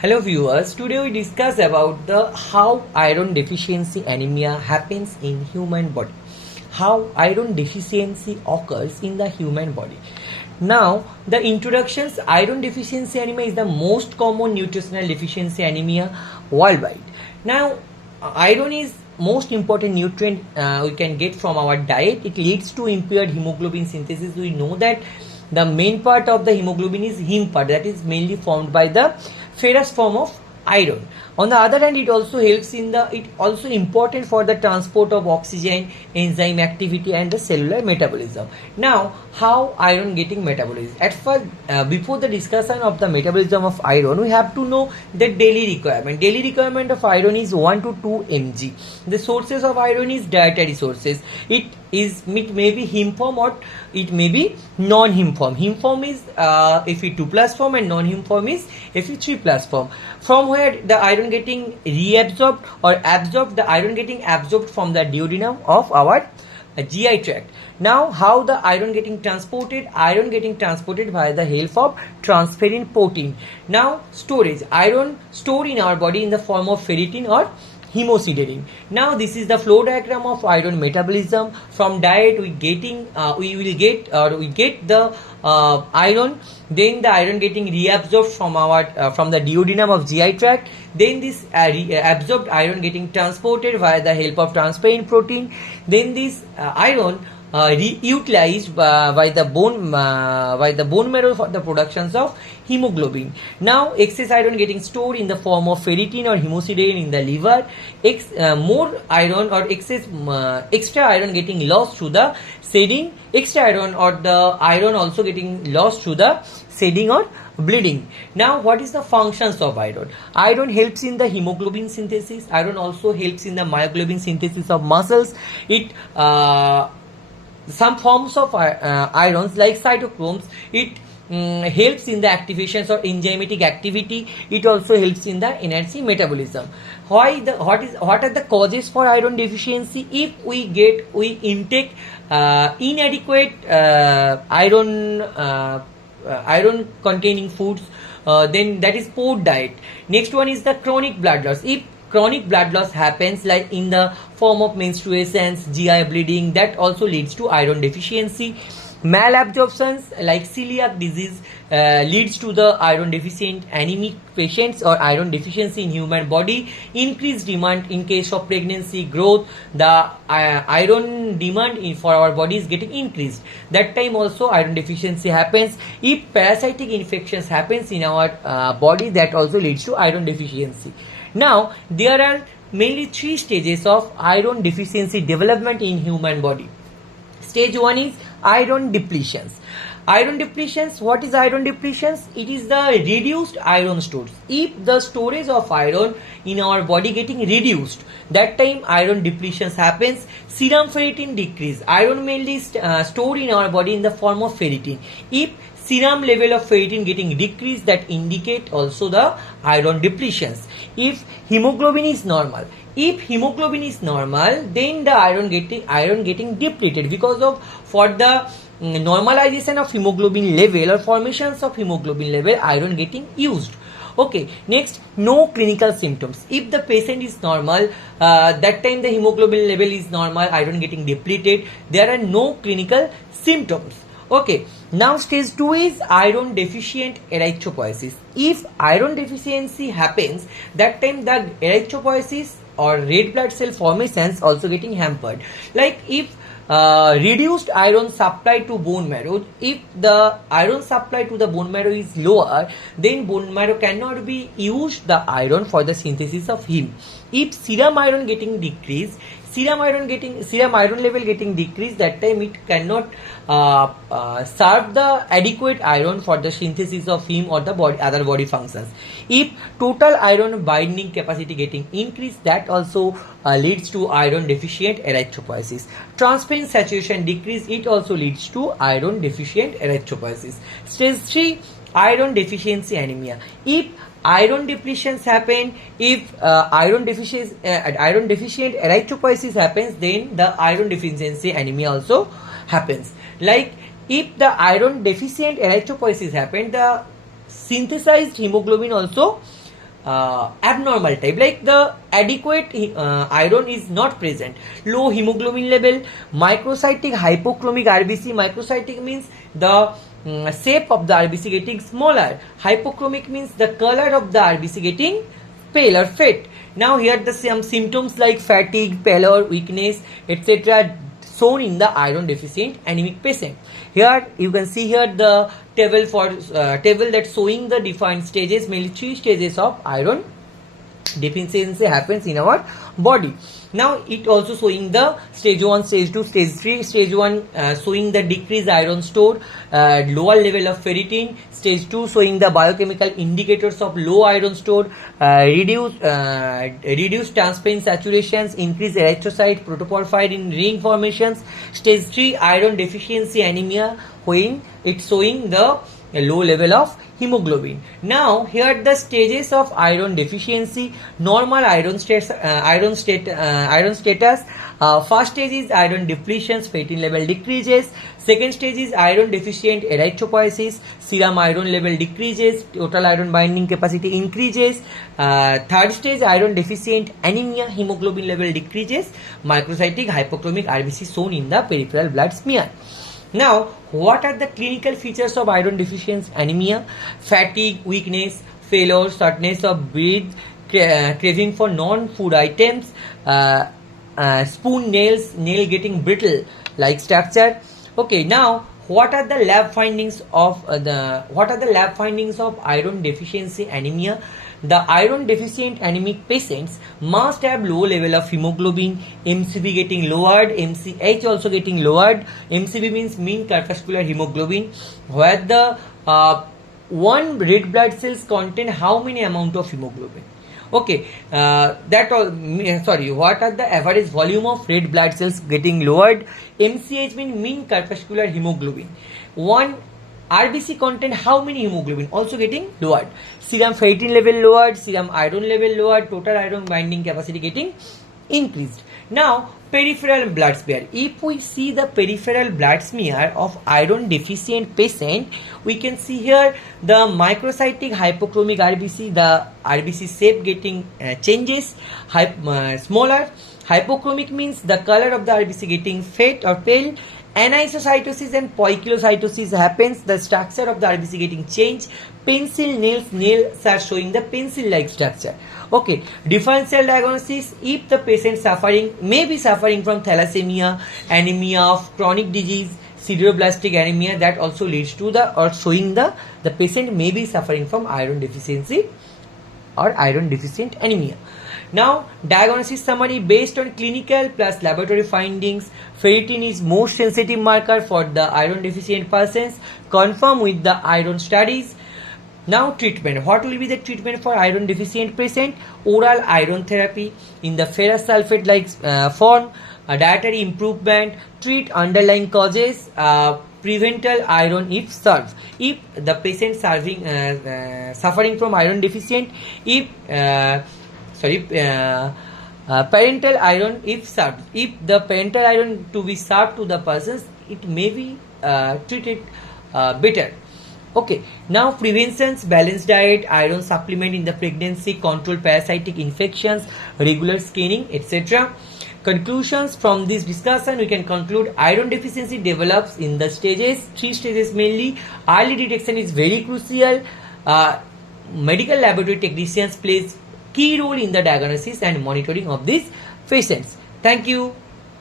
Hello viewers, today we discuss about the how iron deficiency anemia happens in human body. How iron deficiency occurs in the human body. Now, the introductions, iron deficiency anemia is the most common nutritional deficiency anemia worldwide. Now, iron is most important nutrient we can get from our diet. It leads to impaired hemoglobin synthesis. We know that the main part of the hemoglobin is heme part, that is mainly formed by the ferrous form of iron. On the other hand, it also important for the transport of oxygen, enzyme activity and the cellular metabolism. Now, how iron getting metabolized? At first, before the discussion of the metabolism of iron, we have to know the daily requirement. Daily requirement of iron is 1 to 2 mg. The sources of iron is dietary sources. It may be heme form or it may be non-heme form. Heme form is Fe2+ form and non-heme form is Fe3+ form. From where the iron getting reabsorbed or absorbed, the iron getting absorbed from the duodenum of our GI tract. Now, how the iron getting transported? Iron getting transported by the help of transferrin protein. Now, storage. Iron stored in our body in the form of ferritin or hemosiderin. Now, this is the flow diagram of iron metabolism. From diet, we get the iron. Then the iron getting reabsorbed from the duodenum of GI tract. Then this absorbed iron getting transported via the help of transferrin protein. Then this iron reutilized by the bone marrow for the productions of hemoglobin. Now, excess iron getting stored in the form of ferritin or hemosiderin in the liver. More iron or extra iron getting lost through the shedding. Extra iron or the iron also getting lost through the shedding or bleeding. Now, what is the functions of iron? Iron helps in the hemoglobin synthesis. Iron also helps in the myoglobin synthesis of muscles. It some forms of irons like cytochromes, it helps in the activations or enzymatic activity. It also helps in the energy metabolism. What are the causes for iron deficiency? If we intake inadequate iron containing foods, then that is poor diet. Next one is the chronic blood loss. If chronic blood loss happens like in the form of menstruations, GI bleeding, that also leads to iron deficiency. Malabsorptions like celiac disease leads to the iron deficient anemic patients or iron deficiency in human body. Increased demand in case of pregnancy, growth, the iron demand for our body is getting increased. That time also iron deficiency happens. If parasitic infections happens in our body, that also leads to iron deficiency. Now, there are mainly 3 stages of iron deficiency development in human body. Stage 1 is iron depletions. Iron depletions, what is iron depletions? It is the reduced iron stores. If the storage of iron in our body getting reduced, that time iron depletions happens. Serum ferritin decrease. Iron mainly stored in our body in the form of ferritin. If serum level of ferritin getting decreased, that indicate also the iron depletions. If hemoglobin is normal, then the iron getting depleted because of for the normalization of hemoglobin level or formations of hemoglobin level, iron getting used. Okay, next, no clinical symptoms. If the patient is normal, that time the hemoglobin level is normal, iron getting depleted, there are no clinical symptoms. Okay, now stage 2 is iron deficient erythropoiesis. If iron deficiency happens, that time the erythropoiesis or red blood cell formations also getting hampered. Like if reduced iron supply to bone marrow, if the iron supply to the bone marrow is lower, then bone marrow cannot be used the iron for the synthesis of heme. If serum iron getting decreased, serum iron level getting decreased, that time it cannot serve the adequate iron for the synthesis of heme or the other body functions. If total iron binding capacity getting increased, that also leads to iron deficient erythropoiesis. Transferrin saturation decrease, it also leads to iron deficient erythropoiesis. Stage 3, iron deficiency anemia. If iron depletions happen, if iron deficient erythropoiesis happens, then the iron deficiency anemia also happens. Like if the iron deficient erythropoiesis happen, the synthesized hemoglobin also abnormal type, like the adequate iron is not present, low hemoglobin level, microcytic hypochromic RBC. Microcytic means the shape of the RBC getting smaller. Hypochromic means the color of the RBC getting pale or fat. Now here the some symptoms like fatigue, pallor, weakness, etc. shown in the iron deficient anemic patient. Here you can see here the table that showing the defined stages, mainly 3 stages of iron deficiency happens in our body. Now it also showing the stage 1, stage 2, stage 3. Stage 1 showing the decreased iron store, lower level of ferritin. Stage 2 showing the biochemical indicators of low iron store, reduced transferrin saturations, increased erythrocyte, protoporphyrin ring formations. Stage 3 iron deficiency anemia, when it's showing the low level of hemoglobin. Now here the stages of iron deficiency: normal iron status. First stage is iron depletion, ferritin level decreases. Second stage is iron deficient erythropoiesis, serum iron level decreases, total iron binding capacity increases. Third stage iron deficient anemia, hemoglobin level decreases, microcytic hypochromic RBC shown in the peripheral blood smear. Now, what are the clinical features of iron deficiency anemia? Fatigue, weakness, failure, shortness of breath, craving for non-food items, spoon nail getting brittle like structure. Okay, now what are the lab findings of iron deficiency anemia? The iron deficient anemic patients must have low level of hemoglobin, MCV getting lowered, MCH also getting lowered. MCV means mean corpuscular hemoglobin, where the one red blood cells contain how many amount of hemoglobin. Okay, what are the average volume of red blood cells getting lowered? MCH means mean corpuscular hemoglobin. One RBC contain how many hemoglobin also getting lowered. Serum ferritin level lowered, serum iron level lowered, total iron binding capacity getting increased. Now peripheral blood smear. If we see the peripheral blood smear of iron deficient patient, we can see here the microcytic hypochromic RBC, the RBC shape getting changes, smaller. Hypochromic means the color of the RBC getting fat or pale. Anisocytosis and poikilocytosis happens, the structure of the RBC getting changed. Pencil nails are showing the pencil like structure. Okay, differential diagnosis: if the patient may be suffering from thalassemia, anemia of chronic disease, sideroblastic anemia, that also leads to showing the patient may be suffering from iron deficiency or iron deficient anemia. Now, diagnosis summary: based on clinical plus laboratory findings, ferritin is most sensitive marker for the iron deficient persons, confirmed with the iron studies. Now, treatment. What will be the treatment for iron deficient patient? Oral iron therapy in the ferrous sulfate like form, dietary improvement, treat underlying causes, prevental iron if served. If the patient suffering from iron deficient, parental iron if served. If the parental iron to be served to the persons, it may be treated better. Okay, now preventions: balanced diet, iron supplement in the pregnancy, control parasitic infections, regular scanning, etc. Conclusions from this discussion: we can conclude iron deficiency develops in the 3 stages mainly. Early detection is very crucial. Medical laboratory technicians plays key role in the diagnosis and monitoring of these patients. Thank you.